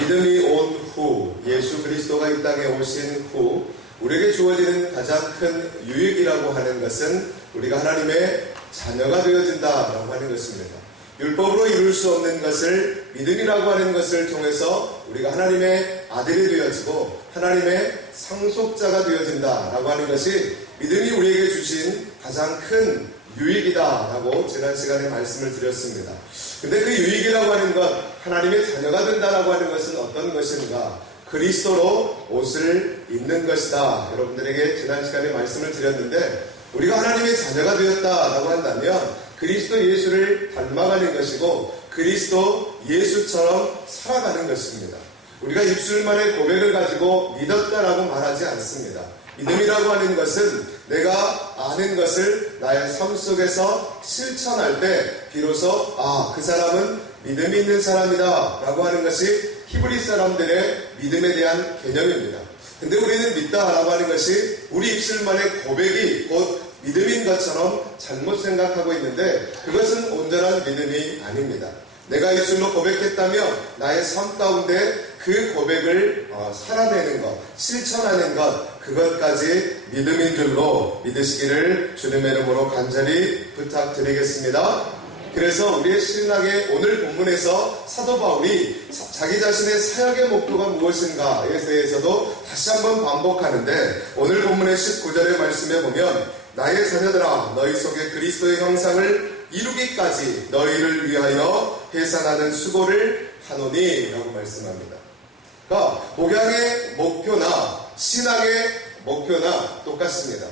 믿음이 온 후, 예수 그리스도가 이 땅에 오신 후 우리에게 주어지는 가장 큰 유익이라고 하는 것은 우리가 하나님의 자녀가 되어진다라고 하는 것입니다. 율법으로 이룰 수 없는 것을 믿음이라고 하는 것을 통해서 우리가 하나님의 아들이 되어지고 하나님의 상속자가 되어진다라고 하는 것이 믿음이 우리에게 주신 가장 큰 유익이다라고 지난 시간에 말씀을 드렸습니다. 근데 그 유익이라고 하는 것, 하나님의 자녀가 된다라고 하는 것은 어떤 것인가? 그리스도로 옷을 입는 것이다. 여러분들에게 지난 시간에 말씀을 드렸는데 우리가 하나님의 자녀가 되었다라고 한다면 그리스도 예수를 닮아가는 것이고 그리스도 예수처럼 살아가는 것입니다. 우리가 입술만의 고백을 가지고 믿었다라고 말하지 않습니다. 믿음이라고 하는 것은 내가 아는 것을 나의 삶 속에서 실천할 때 비로소 그 사람은 믿음이 있는 사람이다 라고 하는 것이 히브리 사람들의 믿음에 대한 개념입니다. 근데 우리는 믿다라고 하는 것이 우리 입술만의 고백이 곧 믿음인 것처럼 잘못 생각하고 있는데 그것은 온전한 믿음이 아닙니다. 내가 입술로 고백했다면 나의 삶 가운데 그 고백을 살아내는 것, 실천하는 것, 그것까지 믿음인 줄로 믿으시기를 주님의 이름으로 간절히 부탁드리겠습니다. 그래서 우리의 신학의 오늘 본문에서 사도 바울이 자기 자신의 사역의 목표가 무엇인가에 대해서도 다시 한번 반복하는데 오늘 본문의 19절의 말씀에 보면 나의 자녀들아 너희 속에 그리스도의 형상을 이루기까지 너희를 위하여 해산하는 수고를 하노니 라고 말씀합니다. 그러니까 목양의 목표나 신학의 목표나 똑같습니다.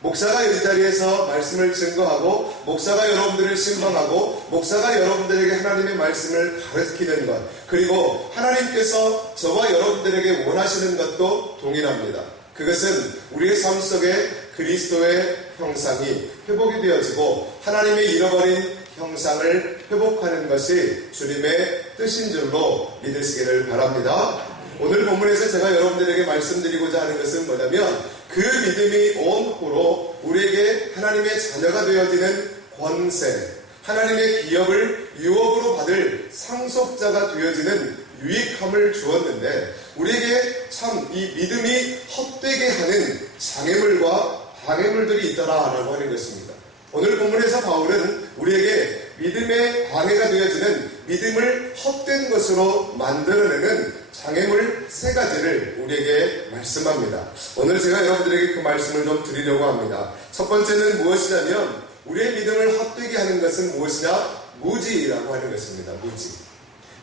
목사가 이 자리에서 말씀을 증거하고 목사가 여러분들을 신방하고 목사가 여러분들에게 하나님의 말씀을 가르치는 것 그리고 하나님께서 저와 여러분들에게 원하시는 것도 동일합니다. 그것은 우리의 삶 속에 그리스도의 형상이 회복이 되어지고 하나님의 잃어버린 형상을 회복하는 것이 주님의 뜻인 줄로 믿으시기를 바랍니다. 오늘 본문에서 제가 여러분들에게 말씀드리고자 하는 것은 뭐냐면 그 믿음이 온 후로 우리에게 하나님의 자녀가 되어지는 권세, 하나님의 기업을 유업으로 받을 상속자가 되어지는 유익함을 주었는데 우리에게 참 이 믿음이 헛되게 하는 장애물과 방해물들이 있더라라고 하는 것입니다. 오늘 본문에서 바울은 우리에게 믿음의 방해가 되어지는 믿음을 헛된 것으로 만들어내는 장애물 3가지를 우리에게 말씀합니다. 오늘 제가 여러분들에게 그 말씀을 좀 드리려고 합니다. 첫 번째는 무엇이냐면 우리의 믿음을 헛되게 하는 것은 무엇이냐? 무지라고 하는 것입니다. 무지.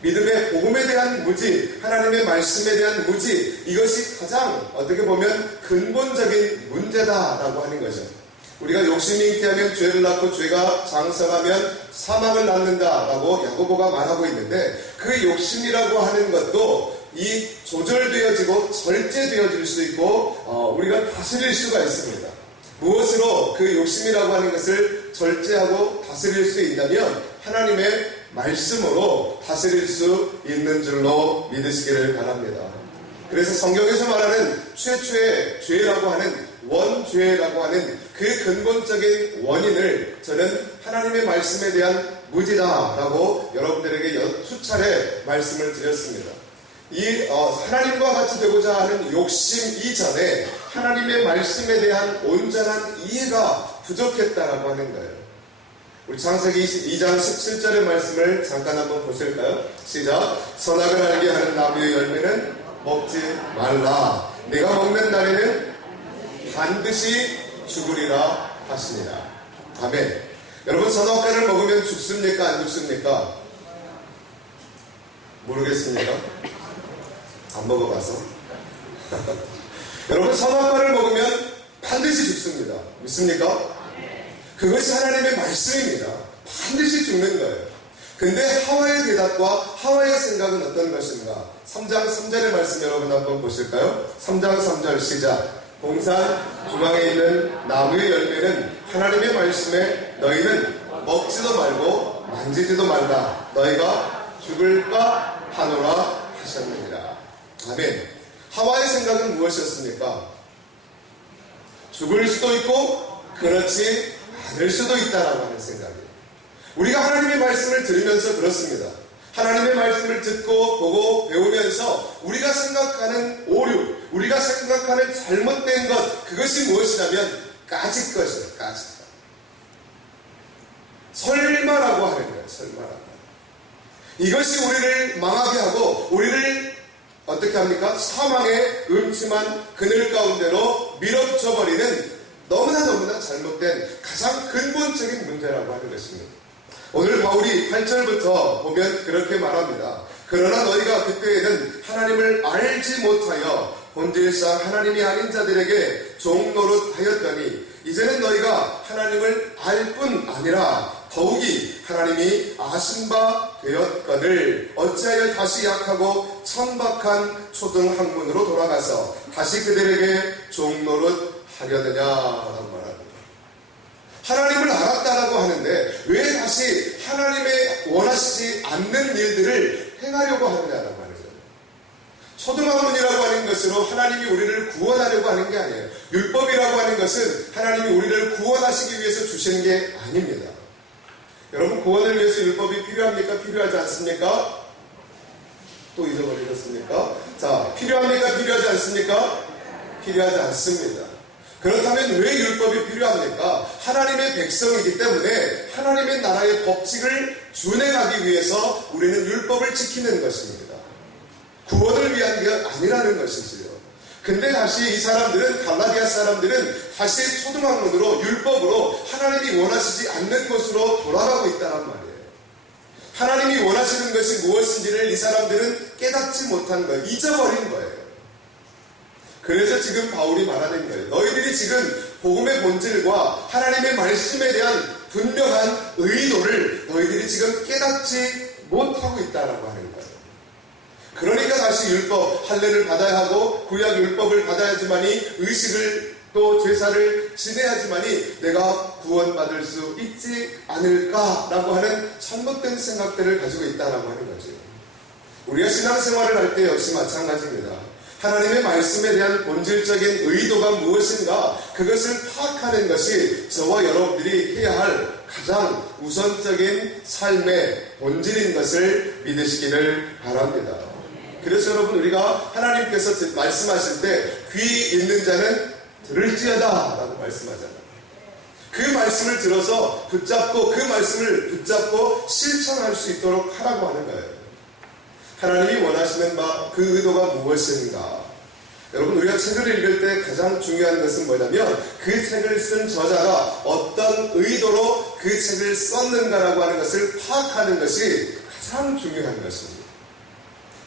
믿음의 복음에 대한 무지, 하나님의 말씀에 대한 무지, 이것이 가장 어떻게 보면 근본적인 문제다라고 하는 거죠. 우리가 욕심이 잉태하면 죄를 낳고 죄가 장성하면 사망을 낳는다라고 야고보가 말하고 있는데 그 욕심이라고 하는 것도 이 조절되어지고 절제되어질 수 있고 우리가 다스릴 수가 있습니다. 무엇으로 그 욕심이라고 하는 것을 절제하고 다스릴 수 있냐면 하나님의 말씀으로 다스릴 수 있는 줄로 믿으시기를 바랍니다. 그래서 성경에서 말하는 최초의 죄라고 하는 원죄라고 하는 그 근본적인 원인을 저는 하나님의 말씀에 대한 무지다라고 여러분들에게 수차례 말씀을 드렸습니다. 이 하나님과 같이 되고자 하는 욕심 이전에 하나님의 말씀에 대한 온전한 이해가 부족했다라고 하는 거예요. 우리 창세기 2장 17절의 말씀을 잠깐 한번 보실까요? 시작. 선악을 알게 하는 나무의 열매는 먹지 말라. 내가 먹는 날에는 반드시 죽으리라 하시니라. 아멘. 여러분 선악과를 먹으면 죽습니까? 안 죽습니까? 모르겠습니까? 안 먹어봐서. 여러분 선악과를 먹으면 반드시 죽습니다. 믿습니까? 그것이 하나님의 말씀입니다. 반드시 죽는 거예요. 근데 하와의 대답과 하와의 생각은 어떤 것인가? 3장 3절의 말씀 여러분 한번 보실까요? 3장 3절 시작. 동산 중앙에 있는 나무의 열매는 하나님의 말씀에 너희는 먹지도 말고 만지지도 말라. 너희가 죽을까 하노라 하셨느니라. 아멘. 하와의 생각은 무엇이었습니까? 죽을 수도 있고 그렇지 않을 수도 있다라고 하는 생각이에요. 우리가 하나님의 말씀을 들으면서 그렇습니다. 하나님의 말씀을 듣고 보고 배우면서 우리가 생각하는 오류, 우리가 생각하는 잘못된 것, 그것이 무엇이냐면 까짓 것이에요. 까짓 것. 설마라고 하는 거예요. 설마라고. 이것이 우리를 망하게 하고 우리를 어떻게 합니까? 사망의 음침한 그늘 가운데로 밀어붙여버리는 너무나 잘못된 가장 근본적인 문제라고 하는 것입니다. 오늘 바울이 8절부터 보면 그렇게 말합니다. 그러나 너희가 그때에는 하나님을 알지 못하여 본질상 하나님이 아닌 자들에게 종노릇하였더니 이제는 너희가 하나님을 알 뿐 아니라 더욱이 하나님이 아신 바 되었거늘 어찌하여 다시 약하고 천박한 초등학문으로 돌아가서 다시 그들에게 종노릇하려느냐라고 말합니다. 하나님을 알았다라고 하는데 왜 다시 하나님의 원하시지 않는 일들을 행하려고 하느냐라고 하는 거예요. 초등학문이라고 하는 것으로 하나님이 우리를 구원하려고 하는 게 아니에요. 율법이라고 하는 것은 하나님이 우리를 구원하시기 위해서 주시는 게 아닙니다. 여러분, 구원을 위해서 율법이 필요합니까? 필요하지 않습니까? 또 잊어버리셨습니까? 자, 필요합니까? 필요하지 않습니까? 필요하지 않습니다. 그렇다면 왜 율법이 필요합니까? 하나님의 백성이기 때문에 하나님의 나라의 법칙을 준행하기 위해서 우리는 율법을 지키는 것입니다. 구원을 위한 게 아니라는 것이지요. 근데 다시 이 사람들은, 갈라디아 사람들은 다시 초등학문으로 율법으로 하나님이 원하시지 않는 것으로 돌아가고 있다는 말이에요. 하나님이 원하시는 것이 무엇인지를 이 사람들은 깨닫지 못한 거예요. 잊어버린 거예요. 그래서 지금 바울이 말하는 거예요. 너희들이 지금 복음의 본질과 하나님의 말씀에 대한 분명한 의도를 너희들이 지금 깨닫지 못하고 있다라고 하는 거예요. 그러니까 다시 율법, 할례를 받아야 하고 구약 율법을 받아야지만이 의식을 또 제사를 지내야지만이 내가 구원받을 수 있지 않을까라고 하는 잘못된 생각들을 가지고 있다라고 하는 거죠. 우리가 신앙생활을 할 때 역시 마찬가지입니다. 하나님의 말씀에 대한 본질적인 의도가 무엇인가 그것을 파악하는 것이 저와 여러분들이 해야 할 가장 우선적인 삶의 본질인 것을 믿으시기를 바랍니다. 그래서 여러분, 우리가 하나님께서 말씀하실 때 귀 있는 자는 들을지어다 라고 말씀하잖아요. 그 말씀을 들어서 붙잡고 그 말씀을 붙잡고 실천할 수 있도록 하라고 하는 거예요. 하나님이 원하시는 바 그 의도가 무엇인가? 여러분, 우리가 책을 읽을 때 가장 중요한 것은 뭐냐면 그 책을 쓴 저자가 어떤 의도로 그 책을 썼는가라고 하는 것을 파악하는 것이 가장 중요한 것입니다.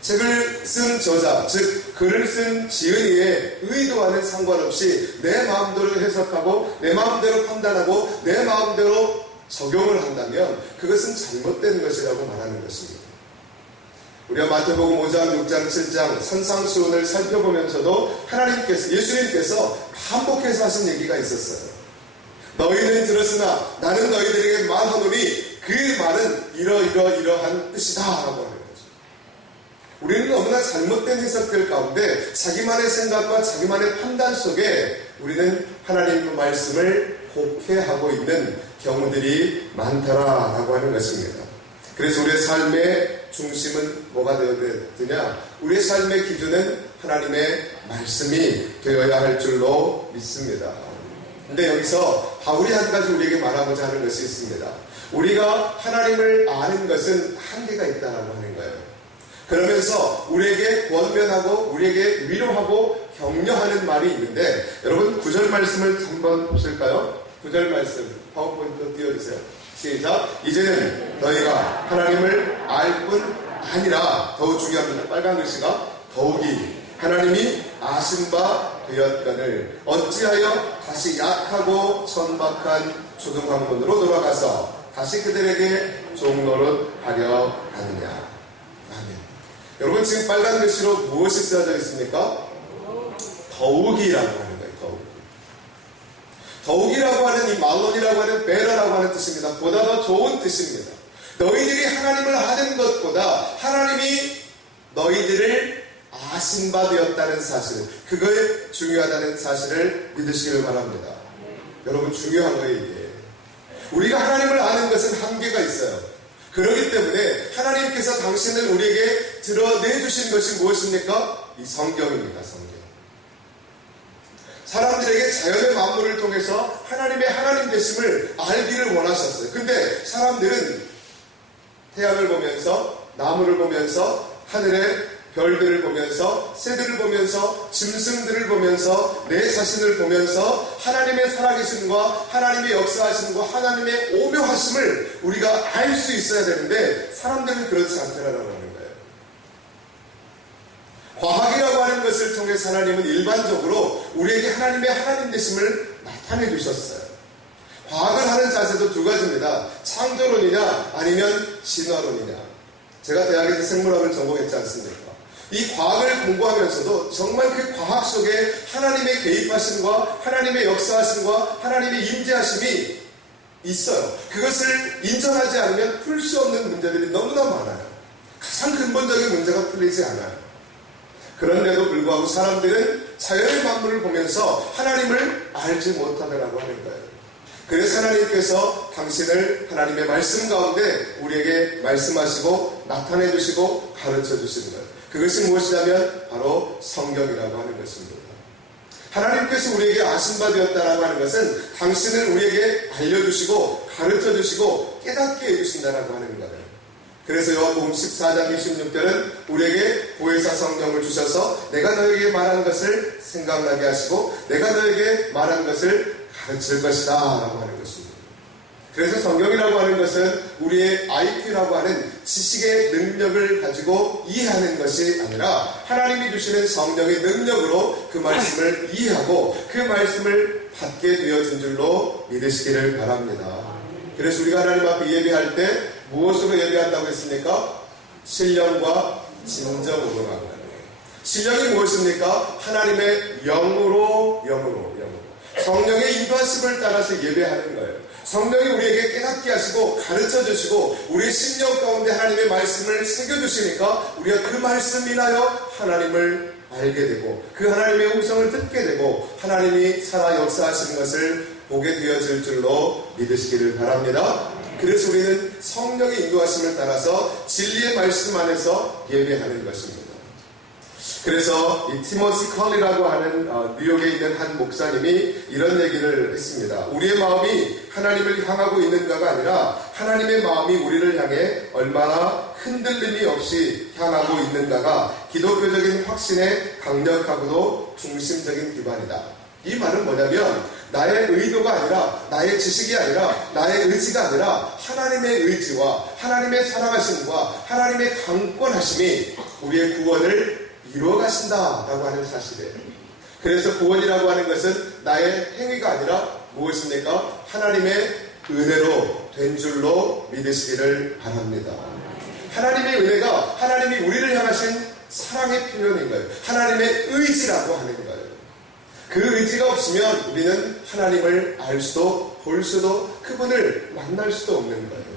책을 쓴 저자, 즉 글을 쓴 지은이의 의도와는 상관없이 내 마음대로 해석하고 내 마음대로 판단하고 내 마음대로 적용을 한다면 그것은 잘못된 것이라고 말하는 것입니다. 우리가 마태복음 5장, 6장, 7장 산상수훈을 살펴보면서도 하나님께서, 예수님께서 반복해서 하신 얘기가 있었어요. 너희는 들었으나 나는 너희들에게 말하노니 그 말은 이러한 뜻이다 라고 하는 거죠. 우리는 너무나 잘못된 해석들 가운데 자기만의 생각과 자기만의 판단 속에 우리는 하나님의 말씀을 곡해하고 있는 경우들이 많다라고 하는 것입니다. 그래서 우리의 삶의 중심은 뭐가 되어야 되냐? 우리의 삶의 기준은 하나님의 말씀이 되어야 할 줄로 믿습니다. 근데 여기서 바울이 한 가지 우리에게 말하고자 하는 것이 있습니다. 우리가 하나님을 아는 것은 한계가 있다라고 하는 거예요. 그러면서 우리에게 권면하고 우리에게 위로하고 격려하는 말이 있는데, 여러분 9절 말씀을 한번 보실까요? 9절 말씀 파워포인트 띄워주세요. 시작. 이제는 너희가 하나님을 알 뿐 아니라, 더욱 중요합니다. 빨간 글씨가 더욱이 하나님이 아신 바 되었거늘 어찌하여 다시 약하고 천박한 초등학문으로 돌아가서 다시 그들에게 종노릇하려 하느냐. 아멘. 여러분, 지금 빨간 글씨로 무엇이 쓰여져 있습니까? 더욱이라고 하는 거예요. 더욱이라고 하는 이 말론이라고 하는 베러라고 하는 뜻입니다. 보다 더 좋은 뜻입니다. 너희들이 하나님을 아는 것보다 하나님이 너희들을 아신 바 되었다는 사실, 그거에 중요하다는 사실을 믿으시기를 바랍니다. 여러분, 중요한 거예요. 이게 우리가 하나님을 아는 것은 한계가 있어요. 그렇기 때문에 하나님께서 당신을 우리에게 드러내주신 것이 무엇입니까? 이 성경입니다. 성경. 사람들에게 자연의 만물을 통해서 하나님의 하나님 되심을 알기를 원하셨어요. 근데 사람들은 태양을 보면서, 나무를 보면서, 하늘의 별들을 보면서, 새들을 보면서, 짐승들을 보면서, 내 자신을 보면서 하나님의 살아계심과 하나님의 역사하심과 하나님의 오묘하심을 우리가 알 수 있어야 되는데 사람들은 그렇지 않더라라고 하는 거예요. 과학이라고 하는 것을 통해서 하나님은 일반적으로 우리에게 하나님의 하나님 되심을 나타내 주셨어요. 과학을 하는 자세도 두 가지입니다. 창조론이냐 아니면 진화론이냐. 제가 대학에서 생물학을 전공했지 않습니까? 이 과학을 공부하면서도 정말 그 과학 속에 하나님의 개입하심과 하나님의 역사하심과 하나님의 임재하심이 있어요. 그것을 인정하지 않으면 풀 수 없는 문제들이 너무나 많아요. 가장 근본적인 문제가 풀리지 않아요. 그런데도 불구하고 사람들은 자연의 만물을 보면서 하나님을 알지 못하더라고 하는 거예요. 그래서 하나님께서 당신을 하나님의 말씀 가운데 우리에게 말씀하시고 나타내 주시고 가르쳐 주시는 거예요. 그것이 무엇이냐면 바로 성경이라고 하는 것입니다. 하나님께서 우리에게 아신 바 되었다라고 하는 것은 당신을 우리에게 알려주시고 가르쳐 주시고 깨닫게 해주신다라고 하는 거예요. 그래서 요한복음 14장 26절은 우리에게 보혜사 성령을 주셔서 내가 너에게 말한 것을 생각나게 하시고 내가 너에게 말한 것을 가르칠 것이다 라고 하는 것입니다. 그래서 성경이라고 하는 것은 우리의 IQ라고 하는 지식의 능력을 가지고 이해하는 것이 아니라 하나님이 주시는 성령의 능력으로 그 말씀을 이해하고 그 말씀을 받게 되어진 줄로 믿으시기를 바랍니다. 그래서 우리가 하나님 앞에 예배할 때 무엇으로 예배한다고 했습니까? 신령과 진정으로라고 하는 거예요. 신령이 무엇입니까? 하나님의 영으로 성령의 인도하심을 따라서 예배하는 거예요. 성령이 우리에게 깨닫게 하시고 가르쳐 주시고 우리의 심령 가운데 하나님의 말씀을 새겨주시니까 우리가 그 말씀 인하여 하나님을 알게 되고 그 하나님의 음성을 듣게 되고 하나님이 살아 역사하시는 것을 보게 되어질 줄로 믿으시기를 바랍니다. 그래서 우리는 성령의 인도하심을 따라서 진리의 말씀 안에서 예배하는 것입니다. 그래서 이 티모시 컬리라고 하는 뉴욕에 있는 한 목사님이 이런 얘기를 했습니다. 우리의 마음이 하나님을 향하고 있는가가 아니라 하나님의 마음이 우리를 향해 얼마나 흔들림이 없이 향하고 있는가가 기독교적인 확신의 강력하고도 중심적인 기반이다. 이 말은 뭐냐면 나의 의도가 아니라 나의 지식이 아니라 나의 의지가 아니라 하나님의 의지와 하나님의 사랑하심과 하나님의 강권하심이 우리의 구원을 이루어 가신다라고 하는 사실이에요. 그래서 구원이라고 하는 것은 나의 행위가 아니라 무엇입니까? 하나님의 은혜로 된 줄로 믿으시기를 바랍니다. 하나님의 은혜가 하나님이 우리를 향하신 사랑의 표현인 거예요. 하나님의 의지라고 하는 거예요. 그 의지가 없으면 우리는 하나님을 알 수도 볼 수도 그분을 만날 수도 없는 거예요.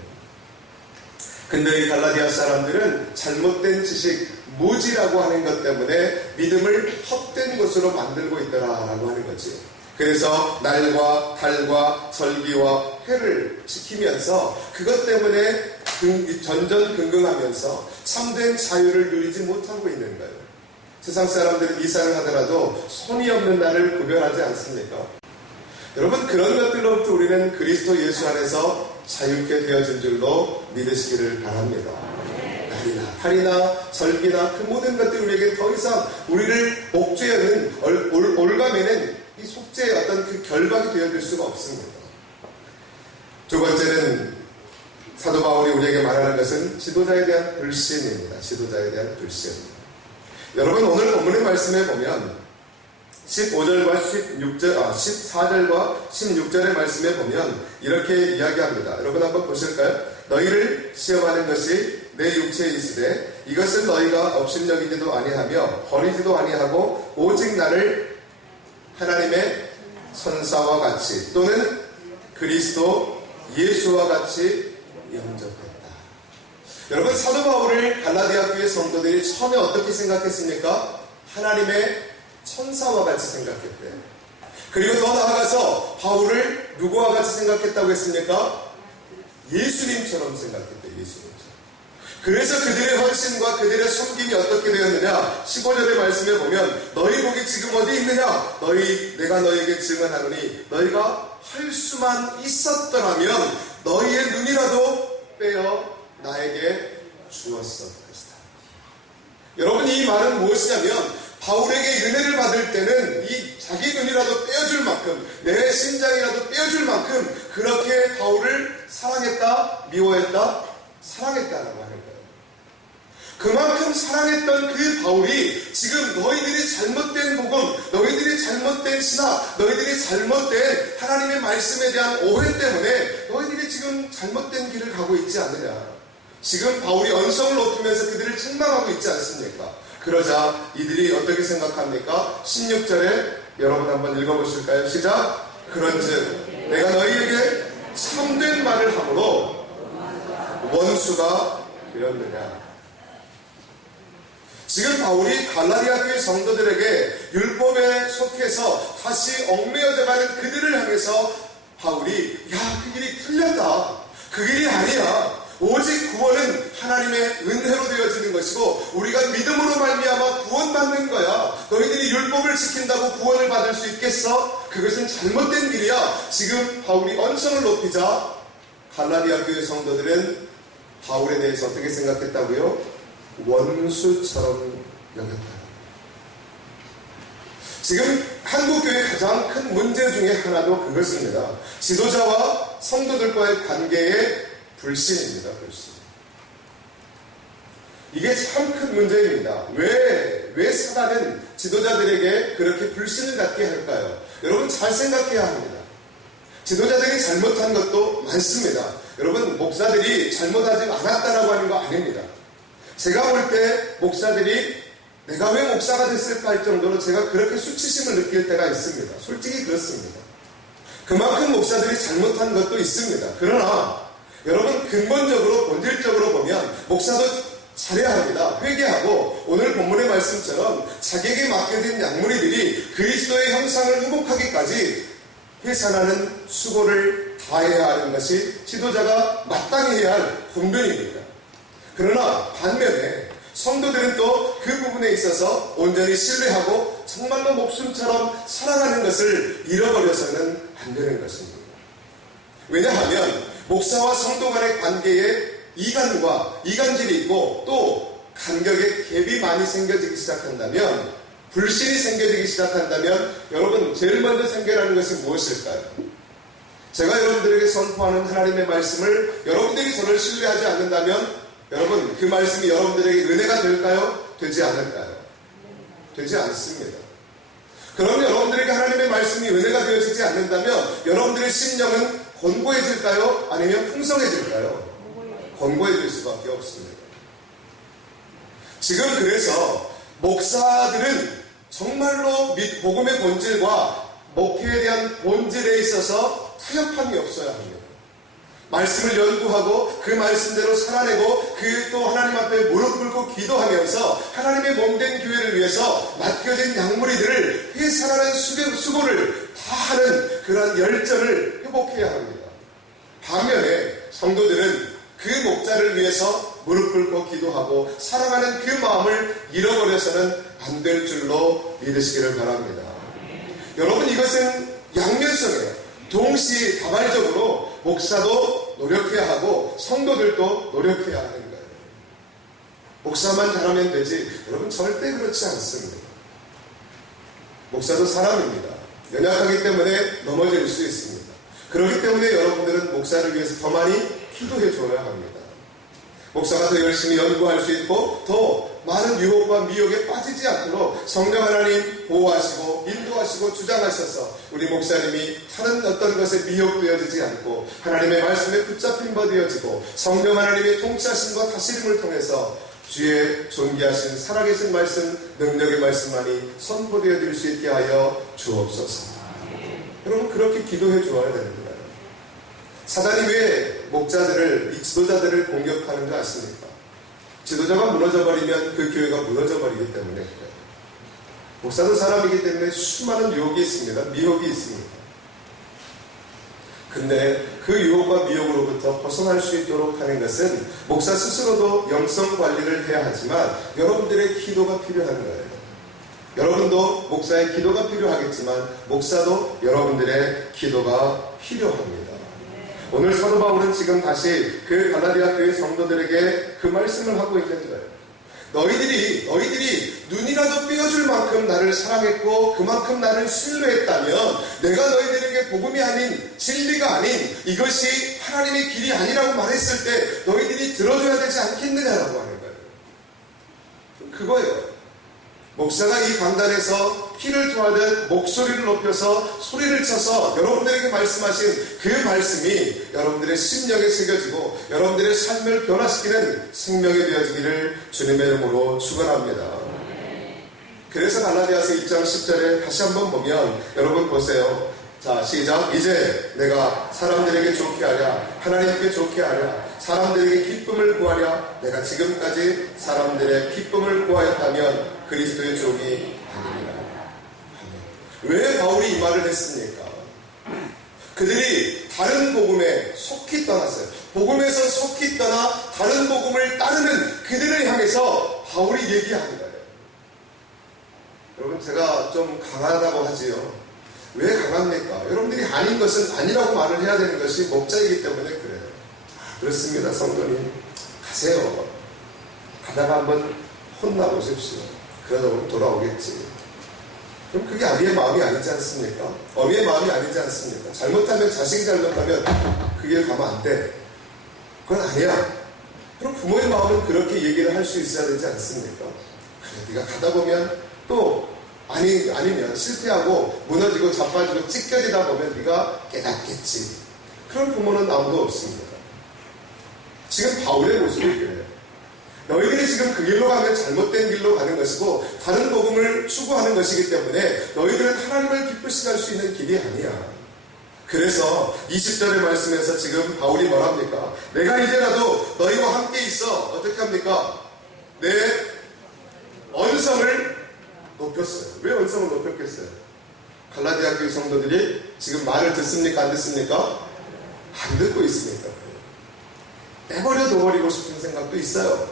근데 이 갈라디아 사람들은 잘못된 지식, 무지라고 하는 것 때문에 믿음을 헛된 것으로 만들고 있더라라고 하는 거지. 그래서 날과 달과 절기와 해를 지키면서 그것 때문에 전전긍긍하면서 참된 자유를 누리지 못하고 있는 거예요. 세상 사람들은 이사를 하더라도 손이 없는 날을 구별하지 않습니까? 여러분, 그런 것들로부터 우리는 그리스도 예수 안에서 자유케 되어진 줄로 믿으시기를 바랍니다. 날이나 달이나 절기나 그 모든 것들이 우리에게 더 이상 우리를 옥죄하는 올가매는 이 속죄의 어떤 그 결박이 되어질 수가 없습니다. 두 번째는 사도 바울이 우리에게 말하는 것은 지도자에 대한 불신입니다. 지도자에 대한 불신. 여러분, 오늘 본문의 말씀에 보면 15절과 14절과 16절의 말씀에 보면 이렇게 이야기합니다. 여러분 한번 보실까요? 너희를 시험하는 것이 내 육체에 있으되 이것은 너희가 업신여기지도 아니하며 버리지도 아니하고 오직 나를 하나님의 천사와 같이 또는 그리스도 예수와 같이 영접했다. 여러분, 사도 바울을 갈라디아 교회 성도들이 처음에 어떻게 생각했습니까? 하나님의 천사와 같이 생각했대요. 그리고 더 나아가서 바울을 누구와 같이 생각했다고 했습니까? 예수님처럼 생각했대요. 예수님. 그래서 그들의 헌신과 그들의 섬김이 어떻게 되었느냐? 15절의 말씀에 보면 너희 복이 지금 어디 있느냐? 내가 너희에게 증언하노니 너희가 할 수만 있었더라면 너희의 눈이라도 빼어 나에게 주었을 것이다. 여러분, 이 말은 무엇이냐면 바울에게 은혜를 받을 때는 이 자기 눈이라도 떼어줄 만큼, 내 심장이라도 떼어줄 만큼 그렇게 바울을 사랑했다, 미워했다, 사랑했다라고 하는 거예요. 그만큼 사랑했던 그 바울이 지금 너희들이 잘못된 복음, 너희들이 잘못된 신학, 너희들이 잘못된 하나님의 말씀에 대한 오해 때문에 너희들이 지금 잘못된 길을 가고 있지 않느냐. 지금 바울이 언성을 높이면서 그들을 책망하고 있지 않습니까? 그러자 이들이 어떻게 생각합니까? 16절에 여러분 한번 읽어보실까요? 시작! 그런즉 내가 너희에게 참된 말을 함으로 원수가 되었느냐. 지금 바울이 갈라디아 교회 성도들에게 율법에 속해서 다시 얽매여져가는 그들을 향해서 바울이 그 길이 틀렸다. 그 길이 아니야. 오직 구원은 하나님의 은혜로 되어지는 것이고 우리가 믿음으로 말미암아 구원받는 거야. 너희들이 율법을 지킨다고 구원을 받을 수 있겠어? 그것은 잘못된 길이야. 지금 바울이 언성을 높이자 갈라디아 교회 성도들은 바울에 대해서 어떻게 생각했다고요? 원수처럼 여겼다. 지금 한국교회의 가장 큰 문제 중에 하나도 그것입니다. 지도자와 성도들과의 관계의 불신입니다. 불신. 이게 참 큰 문제입니다. 왜 사단은 지도자들에게 그렇게 불신을 갖게 할까요? 여러분 잘 생각해야 합니다. 지도자들이 잘못한 것도 많습니다. 여러분 목사들이 잘못하지 않았다라고 하는 거 아닙니다. 제가 볼 때 목사들이 내가 왜 목사가 됐을까 할 정도로 제가 그렇게 수치심을 느낄 때가 있습니다. 솔직히 그렇습니다. 그만큼 목사들이 잘못한 것도 있습니다. 그러나 여러분 근본적으로 본질적으로 보면 목사도 잘해야 합니다. 회개하고 오늘 본문의 말씀처럼 자기에게 맡겨진 양무리들이 그리스도의 형상을 회복하기까지 회산하는 수고를 다해야 하는 것이 지도자가 마땅히 해야 할 본분입니다. 그러나 반면에 성도들은 또 그 부분에 있어서 온전히 신뢰하고 정말로 목숨처럼 살아가는 것을 잃어버려서는 안 되는 것입니다. 왜냐하면 목사와 성도 간의 관계에 이간질이 있고 또 간격에 갭이 많이 생겨지기 시작한다면, 불신이 생겨지기 시작한다면 여러분 제일 먼저 생겨나는 것이 무엇일까요? 제가 여러분들에게 선포하는 하나님의 말씀을 여러분들이 저를 신뢰하지 않는다면 여러분 그 말씀이 여러분들에게 은혜가 될까요? 되지 않을까요? 되지 않습니다. 그럼 여러분들에게 하나님의 말씀이 은혜가 되어지지 않는다면 여러분들의 심령은 곤고해질까요? 아니면 풍성해질까요? 곤고해질 수밖에 없습니다. 지금 그래서 목사들은 정말로 복음의 본질과 목회에 대한 본질에 있어서 타협함이 없어야 합니다. 말씀을 연구하고 그 말씀대로 살아내고 그 또 하나님 앞에 무릎 꿇고 기도하면서 하나님의 몸된 교회를 위해서 맡겨진 양무리들을 회사하는 수고를 다 하는 그런 열정을 회복해야 합니다. 반면에 성도들은 그 목자를 위해서 무릎 꿇고 기도하고 사랑하는 그 마음을 잃어버려서는 안 될 줄로 믿으시기를 바랍니다. 여러분 이것은 양면성이에요. 동시다발적으로 목사도 노력해야 하고 성도들도 노력해야 하는 거예요. 목사만 잘하면 되지. 여러분 절대 그렇지 않습니다. 목사도 사람입니다. 연약하기 때문에 넘어질 수 있습니다. 그렇기 때문에 여러분들은 목사를 위해서 더 많이 기도해 줘야 합니다. 목사가 더 열심히 연구할 수 있고 더 많은 유혹과 미혹에 빠지지 않도록 성령 하나님 보호하시고 인도하시고 주장하셔서 우리 목사님이 다른 어떤 것에 미혹되어지지 않고 하나님의 말씀에 붙잡힌 바 되어지고 성령 하나님의 통치하심과 다스림을 통해서 주의 존귀하신 살아계신 말씀, 능력의 말씀만이 선포되어질 수 있게 하여 주옵소서. 여러분 그렇게 기도해 주어야 되는 거예요. 사단이 왜 목자들을, 이 지도자들을 공격하는 줄 아십니까? 지도자가 무너져버리면 그 교회가 무너져버리기 때문에 그래요. 목사도 사람이기 때문에 수많은 유혹이 있습니다. 미혹이 있습니다. 근데 그 유혹과 미혹으로부터 벗어날 수 있도록 하는 것은 목사 스스로도 영성 관리를 해야 하지만 여러분들의 기도가 필요한 거예요. 여러분도 목사의 기도가 필요하겠지만 목사도 여러분들의 기도가 필요합니다. 오늘 사도 바울은 지금 다시 그 갈라디아 교회 성도들에게 그 말씀을 하고 있는 거예요. 너희들이 눈이라도 삐어줄 만큼 나를 사랑했고 그만큼 나를 신뢰했다면 내가 너희들에게 복음이 아닌 진리가 아닌 이것이 하나님의 길이 아니라고 말했을 때 너희들이 들어줘야 되지 않겠느냐라고 하는 거예요. 그거예요. 목사가 이 강단에서 피를 토하듯 목소리를 높여서 소리를 쳐서 여러분들에게 말씀하신 그 말씀이 여러분들의 심령에 새겨지고 여러분들의 삶을 변화시키는 생명이 되어지기를 주님의 이름으로 축원합니다. 그래서 갈라디아서 1장 10절에 다시 한번 보면 여러분 보세요. 자, 시작. 이제 내가 사람들에게 좋게 하랴, 하나님께 좋게 하랴, 사람들에게 기쁨을 구하랴, 내가 지금까지 사람들의 기쁨을 구하였다면 그리스도의 종이 아니라. 왜 바울이 이 말을 했습니까? 그들이 다른 복음에 속히 떠났어요. 복음에서 속히 떠나 다른 복음을 따르는 그들을 향해서 바울이 얘기하는 거예요. 여러분, 제가 좀 강하다고 하지요. 왜 강합니까? 여러분들이 아닌 것은 아니라고 말을 해야 되는 것이 목자이기 때문에 그래요. 그렇습니다, 성도님. 가세요. 가다가 한번 혼나보십시오. 그러다 보면 돌아오겠지. 그럼 그게 아비의 마음이 아니지 않습니까? 어미의 마음이 아니지 않습니까? 잘못하면, 자식이 잘못하면 그 길 가면 안 돼. 그건 아니야. 그럼 부모의 마음은 그렇게 얘기를 할 수 있어야 되지 않습니까? 그래, 네가 가다 보면 또 아니면 실패하고 무너지고 자빠지고 찢겨지다 보면 네가 깨닫겠지. 그런 부모는 아무도 없습니다. 지금 바울의 모습이 그래요. 너희들이 지금 그 길로 가면 잘못된 길로 가는 것이고 다른 복음을 추구하는 것이기 때문에 너희들은 하나님을 기쁘시게 할 수 있는 길이 아니야. 그래서 20절의 말씀에서 지금 바울이 뭐랍니까? 내가 이제라도 너희와 함께 있어 어떻게 합니까? 내 언성을 높였어요. 왜 언성을 높였겠어요? 갈라디아 교회 성도들이 지금 말을 듣습니까? 안 듣습니까? 안 듣고 있습니까? 내버려 둬버리고 싶은 생각도 있어요.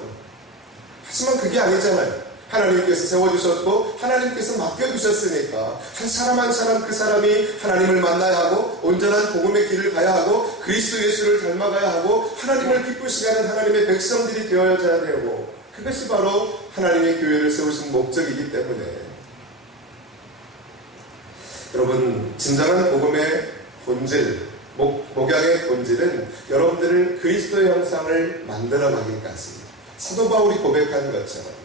하지만 그게 아니잖아요. 하나님께서 세워주셨고 하나님께서 맡겨주셨으니까 한 사람 한 사람 그 사람이 하나님을 만나야 하고 온전한 복음의 길을 가야 하고 그리스도 예수를 닮아가야 하고 하나님을 기쁘시게 하는 하나님의 백성들이 되어져야 되고 그것이 바로 하나님의 교회를 세우신 목적이기 때문에 여러분 진정한 복음의 본질 목양의 본질은 여러분들을 그리스도의 형상을 만들어가기까지 사도 바울이 고백한 것처럼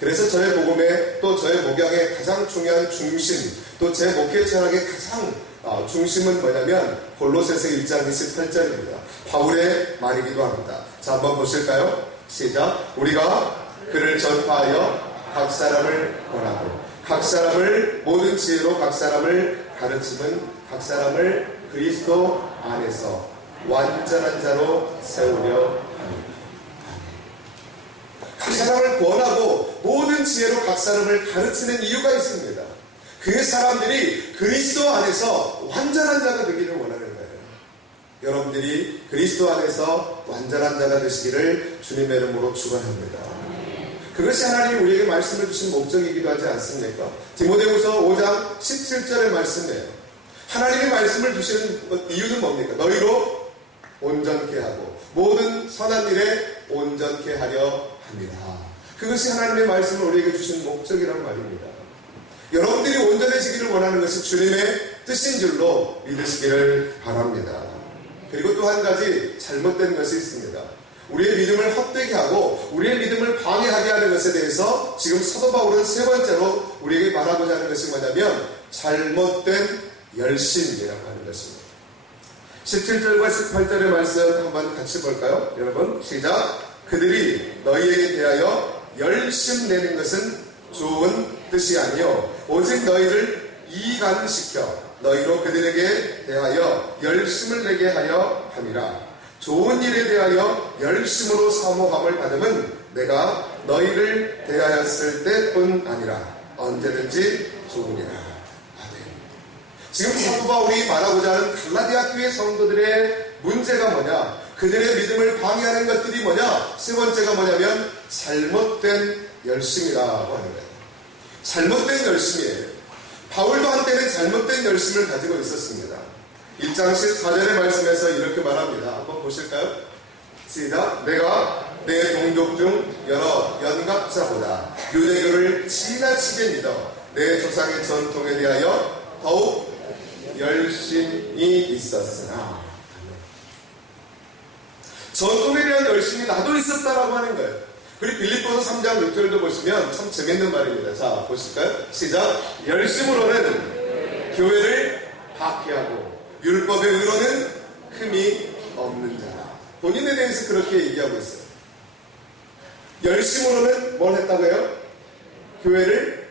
그래서 저의 복음의 또 저의 목양의 가장 중요한 중심 또 제 목회 철학의 가장 중심은 뭐냐면 골로새서 1장 28절입니다. 바울의 말이기도 합니다. 자 한번 보실까요? 시작. 우리가 그를 전파하여 각 사람을 권하고 각 사람을 모든 지혜로 각 사람을 가르치면 각 사람을 그리스도 안에서 완전한 자로 세우려 합니다. 각 사람을 권하고 모든 지혜로 각 사람을 가르치는 이유가 있습니다. 그 사람들이 그리스도 안에서 완전한 자가 되기를 원하는 거예요. 여러분들이 그리스도 안에서 완전한 자가 되시기를 주님의 이름으로 축원합니다. 그것이 하나님이 우리에게 말씀을 주신 목적이기도 하지 않습니까? 디모데후서 5장 17절의 말씀이에요. 하나님이 말씀을 주시는 이유는 뭡니까? 너희로 온전케 하고 모든 선한 일에 온전케 하려 합니다. 그것이 하나님의 말씀을 우리에게 주신 목적이란 말입니다. 여러분들이 온전해지기를 원하는 것이 주님의 뜻인 줄로 믿으시기를 바랍니다. 그리고 또 한 가지 잘못된 것이 있습니다. 우리의 믿음을 헛되게 하고 우리의 믿음을 방해하게 하는 것에 대해서 지금 사도 바울은 세 번째로 우리에게 말하고자 하는 것이 뭐냐면 잘못된 열심이라고 하는 것입니다. 17절과 18절의 말씀 한번 같이 볼까요? 여러분 시작. 그들이 너희에게 대하여 열심 내는 것은 좋은 뜻이 아니요 오직 너희를 이간시켜 너희로 그들에게 대하여 열심을 내게 하려 함이라. 좋은 일에 대하여 열심으로 사모함을 받으면 내가 너희를 대하였을 때뿐 아니라 언제든지 좋으니라. 아멘. 지금 사도 바울이 말하고자 하는 갈라디아 교회 성도들의 문제가 뭐냐? 그들의 믿음을 방해하는 것들이 뭐냐? 세 번째가 뭐냐면 잘못된 열심이라고 하는 거예요. 잘못된 열심이에요. 바울도 한때는 잘못된 열심을 가지고 있었습니다. 1장 14절의 말씀에서 이렇게 말합니다. 한번 보실까요? 시작. 내가 내 동족 중 여러 연갑자보다 유대교를 지나치게 믿어 내 조상의 전통에 대하여 더욱 열심히 있었으나. 전통에 대한 열심이 나도 있었다라고 하는 거예요. 그리고 빌립보서 3장 6절도 보시면 참 재밌는 말입니다. 자, 보실까요? 시작. 열심으로는 교회를 박해하고 율법의 의로는 흠이 없는 자라. 본인에 대해서 그렇게 얘기하고 있어요. 열심으로는 뭘 했다고요? 교회를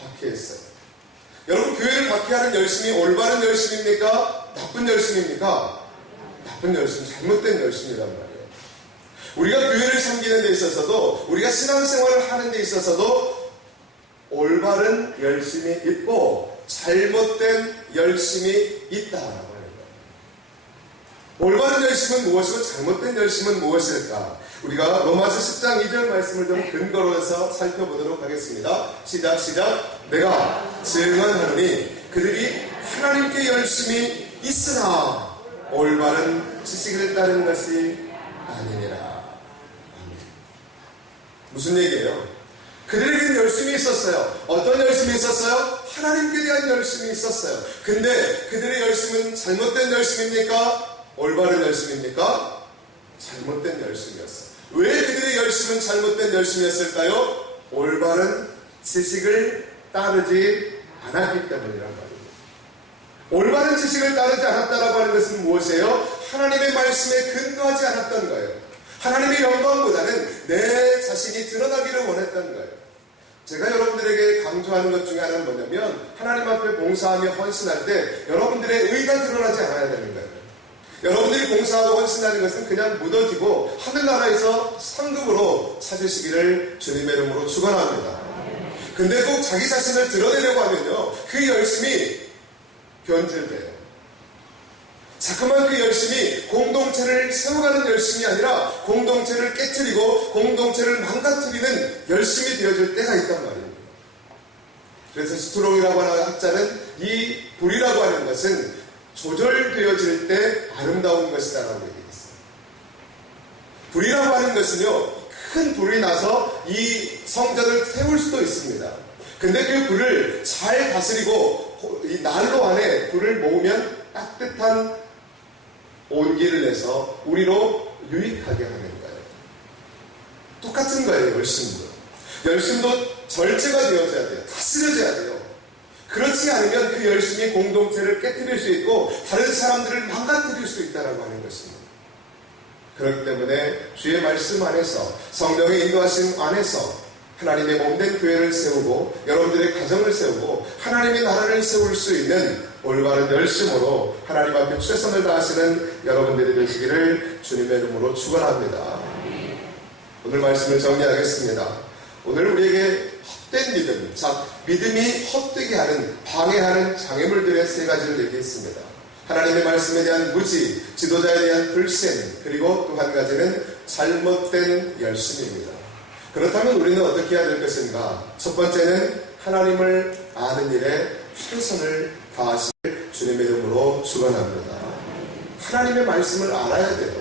박해했어요. 여러분, 교회를 박해하는 열심이 올바른 열심입니까? 나쁜 열심입니까? 나쁜 열심, 잘못된 열심이란 말이에요. 우리가 교회를 섬기는 데 있어서도, 우리가 신앙생활을 하는 데 있어서도 올바른 열심이 있고 잘못된 열심이 있다라고 하는 거예요. 올바른 열심은 무엇이고 잘못된 열심은 무엇일까? 우리가 로마서 10장 2절 말씀을 좀 근거로 해서 살펴보도록 하겠습니다. 시작. 내가 증언하노니 그들이 하나님께 열심히 있으나 올바른 지식을 따르는 것이 아니니라. 무슨 얘기예요? 그들에게는 열심이 있었어요. 어떤 열심이 있었어요? 하나님께 대한 열심이 있었어요. 근데 그들의 열심은 잘못된 열심입니까? 올바른 열심입니까? 잘못된 열심이었어요. 왜 그들의 열심은 잘못된 열심이었을까요? 올바른 지식을 따르지 않았기 때문이란 말입니다. 올바른 지식을 따르지 않았다라고 하는 것은 무엇이에요? 하나님의 말씀에 근거하지 않았던 거예요. 하나님의 영광보다는 내 자신이 드러나기를 원했던 거예요. 제가 여러분들에게 강조하는 것 중에 하나는 뭐냐면 하나님 앞에 봉사하며 헌신할 때 여러분들의 의가 드러나지 않아야 되는 거예요. 여러분들이 봉사하고 헌신하는 것은 그냥 묻어지고 하늘나라에서 상급으로 찾으시기를 주님의 이름으로 축원합니다. 근데 꼭 자기 자신을 드러내려고 하면요, 그 열심이 변질돼요. 자꾸만 그 열심이 공동체를 세워가는 열심이 아니라 공동체를 깨트리고 공동체를 망가뜨리는 열심이 되어질 때가 있단 말입니다. 그래서 스트롱이라고 하는 학자는 이 불이라고 하는 것은 조절되어질 때 아름다운 것이다라고 얘기했어요. 불이라고 하는 것은요, 큰 불이 나서 이 성전을 태울 수도 있습니다. 근데 그 불을 잘 다스리고 이 난로 안에 불을 모으면 따뜻한 온기를 내서 우리로 유익하게 하는 거예요. 똑같은 거예요, 열심도. 열심도 절제가 되어져야 돼요. 다스려져야 돼요. 그렇지 않으면 그 열심이 공동체를 깨뜨릴 수 있고 다른 사람들을 망가뜨릴 수 있다고 하는 것입니다. 그렇기 때문에 주의 말씀 안에서 성령의 인도하심 안에서 하나님의 몸된 교회를 세우고 여러분들의 가정을 세우고 하나님의 나라를 세울 수 있는 올바른 열심으로 하나님 앞에 최선을 다하시는 여러분들이 되시기를 주님의 이름으로 축원합니다. 오늘 말씀을 정리하겠습니다. 오늘 우리에게 헛된 믿음, 믿음이 헛되게 하는, 방해하는 장애물들의 세 가지를 얘기했습니다. 하나님의 말씀에 대한 무지, 지도자에 대한 불신, 그리고 또 한 가지는 잘못된 열심입니다. 그렇다면 우리는 어떻게 해야 될 것인가? 첫 번째는 하나님을 아는 일에 최선을 다하실 주님의 이름으로 축원합니다. 하나님의 말씀을 알아야 돼요.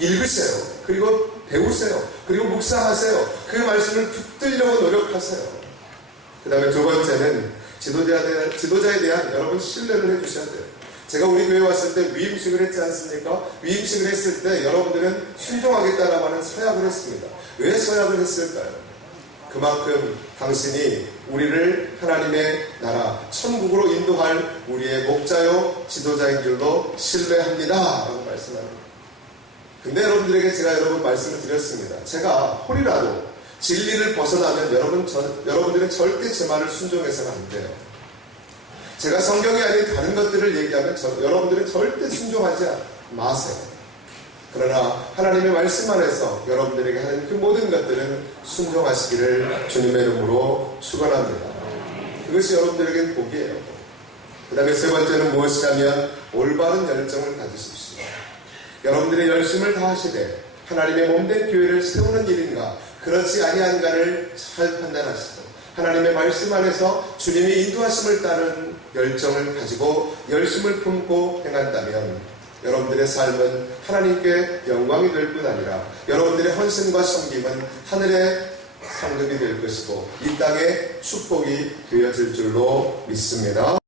읽으세요. 그리고 배우세요. 그리고 묵상하세요. 그 말씀을 붙들려고 노력하세요. 그 다음에 두 번째는 지도자에 대한 여러분 신뢰를 해주셔야 돼요. 제가 우리 교회 왔을 때 위임식을 했지 않습니까? 위임식을 했을 때 여러분들은 순종하겠다라고 하는 서약을 했습니다. 왜 서약을 했을까요? 그만큼 당신이 우리를 하나님의 나라, 천국으로 인도할 우리의 목자요 지도자인 줄로 신뢰합니다 라고 말씀합니다. 근데 여러분들에게 제가 여러분 말씀을 드렸습니다. 제가 홀이라도 진리를 벗어나면 여러분들은 절대 제 말을 순종해서는 안 돼요. 제가 성경이 아닌 다른 것들을 얘기하면 여러분들은 절대 순종하지 마세요. 그러나 하나님의 말씀 안에서 여러분들에게 하는 그 모든 것들은 순종하시기를 주님의 이름으로 축원합니다. 그것이 여러분들에게는 복이에요. 그 다음에 세 번째는 무엇이냐면 올바른 열정을 가지십시오. 여러분들의 열심을 다하시되 하나님의 몸된 교회를 세우는 일인가 그렇지 아니한가를 잘 판단하시고 하나님의 말씀 안에서 주님의 인도하심을 따른 열정을 가지고 열심을 품고 행한다면 여러분들의 삶은 하나님께 영광이 될 뿐 아니라 여러분들의 헌신과 섬김은 하늘의 상급이 될 것이고 이 땅에 축복이 되어질 줄로 믿습니다.